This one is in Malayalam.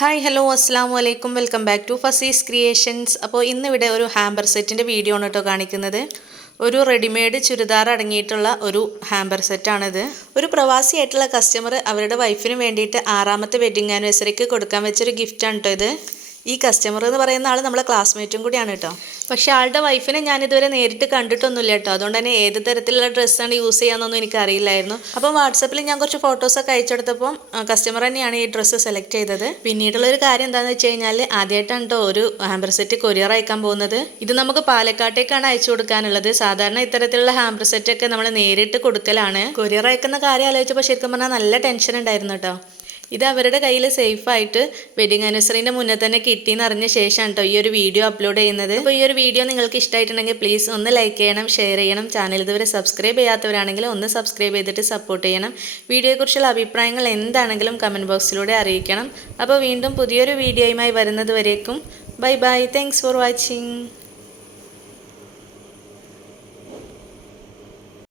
ഹായ് ഹലോ അസ്സാം വലൈക്കും welcome back to Fazis creations. അപ്പോൾ ഇന്നിവിടെ ഒരു ഹാമ്പർ സെറ്റിൻ്റെ വീഡിയോ ആണ് കേട്ടോ കാണിക്കുന്നത്. ഒരു റെഡിമെയ്ഡ് ചുരിദാർ അടങ്ങിയിട്ടുള്ള ഒരു ഹാമ്പർ സെറ്റാണിത്. ഒരു പ്രവാസിയായിട്ടുള്ള കസ്റ്റമർ അവരുടെ വൈഫിന് വേണ്ടിയിട്ട് 6ാമത്തെ വെഡ്ഡിങ് ആനിവേഴ്സറിക്ക് കൊടുക്കാൻ വെച്ചൊരു ഗിഫ്റ്റാണ് കേട്ടോ ഇത്. ഈ കസ്റ്റമർ എന്ന് പറയുന്ന ആൾ നമ്മളെ ക്ലാസ്മേറ്റും കൂടിയാണ് കേട്ടോ. പക്ഷേ ആളുടെ വൈഫിനെ ഞാനിതുവരെ നേരിട്ട് കണ്ടിട്ടൊന്നുമില്ല കേട്ടോ. അതുകൊണ്ട് തന്നെ ഏത് തരത്തിലുള്ള ഡ്രസ്സാണ് യൂസ് ചെയ്യാമെന്നൊന്നും എനിക്കറിയില്ലായിരുന്നു. അപ്പോൾ വാട്സപ്പിൽ ഞാൻ കുറച്ച് ഫോട്ടോസൊക്കെ അയച്ചെടുത്തപ്പോൾ കസ്റ്റമർ തന്നെയാണ് ഈ ഡ്രസ്സ് സെലക്ട് ചെയ്തത്. പിന്നീടുള്ളൊരു കാര്യം എന്താണെന്ന് വെച്ച് കഴിഞ്ഞാൽ ആദ്യമായിട്ടാണ് കേട്ടോ ഒരു ഹാമ്പർ സെറ്റ് കൊറിയർ അയക്കാൻ പോകുന്നത്. ഇത് നമുക്ക് പാലക്കാട്ടേക്കാണ് അയച്ചു കൊടുക്കാനുള്ളത്. സാധാരണ ഇത്തരത്തിലുള്ള ഹാമ്പർ സെറ്റൊക്കെ നമ്മൾ നേരിട്ട് കൊടുക്കലാണ്. കൊറിയർ അയക്കുന്ന കാര്യം ആലോചിച്ചപ്പോൾ ശരിക്കും പറഞ്ഞാൽ നല്ല ടെൻഷൻ ഉണ്ടായിരുന്നു കേട്ടോ. ഇത് അവരുടെ കയ്യിൽ സേഫായിട്ട് വെഡിങ് ആനിവേഴ്സറിൻ്റെ മുന്നേ തന്നെ കിട്ടിയെന്ന് അറിഞ്ഞ ശേഷമാണ് കേട്ടോ ഈ ഒരു വീഡിയോ അപ്ലോഡ് ചെയ്യുന്നത്. അപ്പോൾ ഈ ഒരു വീഡിയോ നിങ്ങൾക്ക് ഇഷ്ടമായിട്ടുണ്ടെങ്കിൽ പ്ലീസ് ഒന്ന് ലൈക്ക് ചെയ്യണം, ഷെയർ ചെയ്യണം. ചാനൽ ഇതുവരെ സബ്സ്ക്രൈബ് ചെയ്യാത്തവരാണെങ്കിൽ ഒന്ന് സബ്സ്ക്രൈബ് ചെയ്തിട്ട് സപ്പോർട്ട് ചെയ്യണം. വീഡിയോയെക്കുറിച്ചുള്ള അഭിപ്രായങ്ങൾ എന്താണെങ്കിലും കമൻറ്റ് ബോക്സിലൂടെ അറിയിക്കണം. അപ്പോൾ വീണ്ടും പുതിയൊരു വീഡിയോയുമായി വരുന്നത് വരേക്കും bye bye. Thanks for watching.